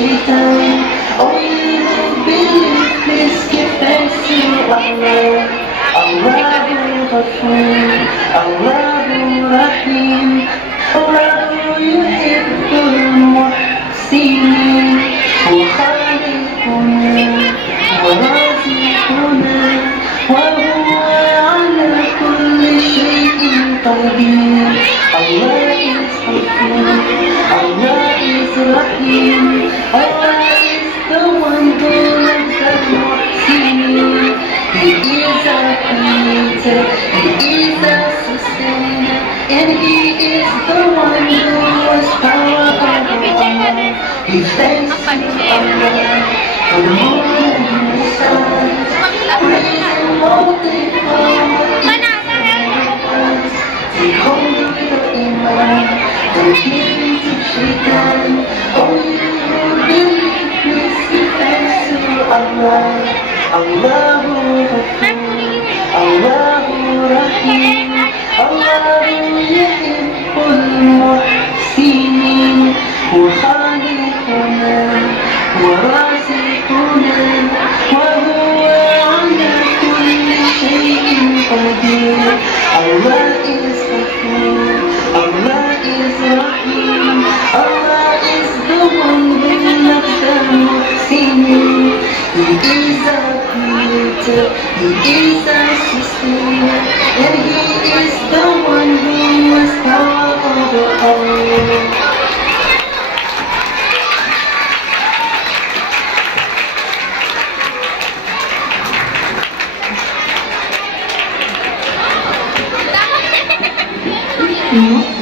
الشيطان. Oh, you don't believe, please give thanks to Allah. الله غفور، الله رحيم، الله يحب المحسنين. هو خالقنا ورازقنا وهو على كل شيء قدير. Allah is غفور, Allah is رحيم, Allah is the one who loves the muhsinin. He is our creator, He is our sustainer, and He is the one who has power over all. He thanks to Allah for the moon and the stars, praise and multiply. Take hold of your iman, don't give in to shaitan. Oh, you who believe, please give thanks to Allah. Allahu Ghafur, Allahu Rahim, Allahu yuhibbul muhsinin. هو خالقنا ورازقنا وهو على كل شيء قدير. Allah is Ghafur, Allah is Rahim, Allah is the one who loves the muhsinin. He is our creator, He is our sustainer, and He is the one who has power over all. Mm-hmm.